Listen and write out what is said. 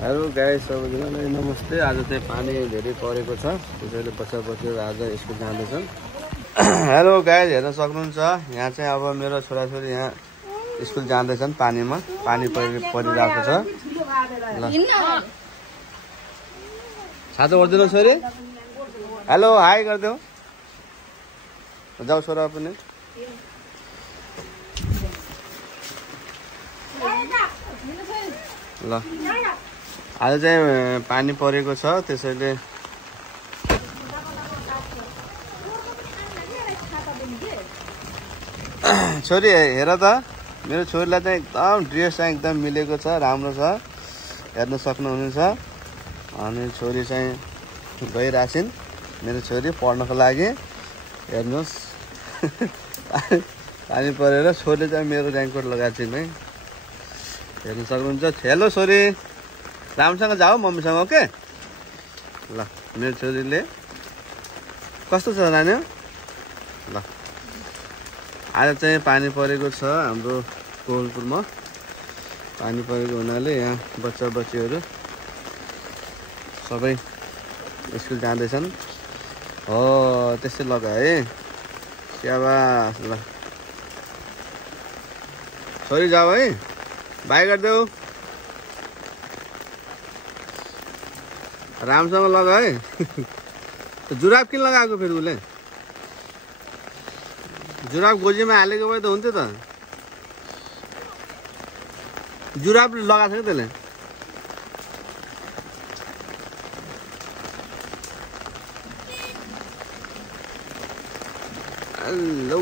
Hello guys, सबैजनालाई नमस्ते। आज चाहिँ पानी धेरै परेको छ, त्यसैले बच्चा-बच्चीहरू आज स्कुल जाँदैछन्। हेलो गाइस, हेर्न सक्नुहुन्छ यहाँ चाहिँ अब मेरो छोराछोरी यहाँ स्कुल जाँदैछन्। पानीमा पानी परिरहेको छ। ल छातो गर्दिनु छोरी। हेलो हाई गरिदेऊ। जाऊ छोरा पनि। ल आज चाहिँ पानी परेको छ, त्यसैले छोरी हेर त, मेरो छोरीलाई चाहिँ एकदम ड्रेस चाहिँ एकदम मिलेको छ, राम्रो छ, हेर्न सक्नुहुनेछ। अनि छोरी चाहिँ गइरहेछिन्, मेरो छोरी पढ्नको लागि। हेर्नुहोस् पानी परेर छोरीले चाहिँ मेरो रेनकोट लगाएको छिन् है, हेर्न सक्नुहुन्छ। हेलो छोरी, राम्रोसँग जाऊ मम्मीसँग, ओके। ल मेरो छोरीले कस्तो छ नानी? ल आज चाहिँ पानी परेको छ हाम्रो कोवलपुरमा। पानी परेको हुनाले यहाँ बच्चा बच्चीहरू सबै स्कुल जाँदैछन्। हो त्यस्तै लगा है, स्याबास। ल छोरी जाऊ है, बाई गरिदेऊ। राम्रोसँग लगा है। जुराब किन लगाएको फेरि उसले? जुराब गोजीमा हालेको भए त हुन्थ्यो त। जुराब लगाएको छ त्यसले। हेलो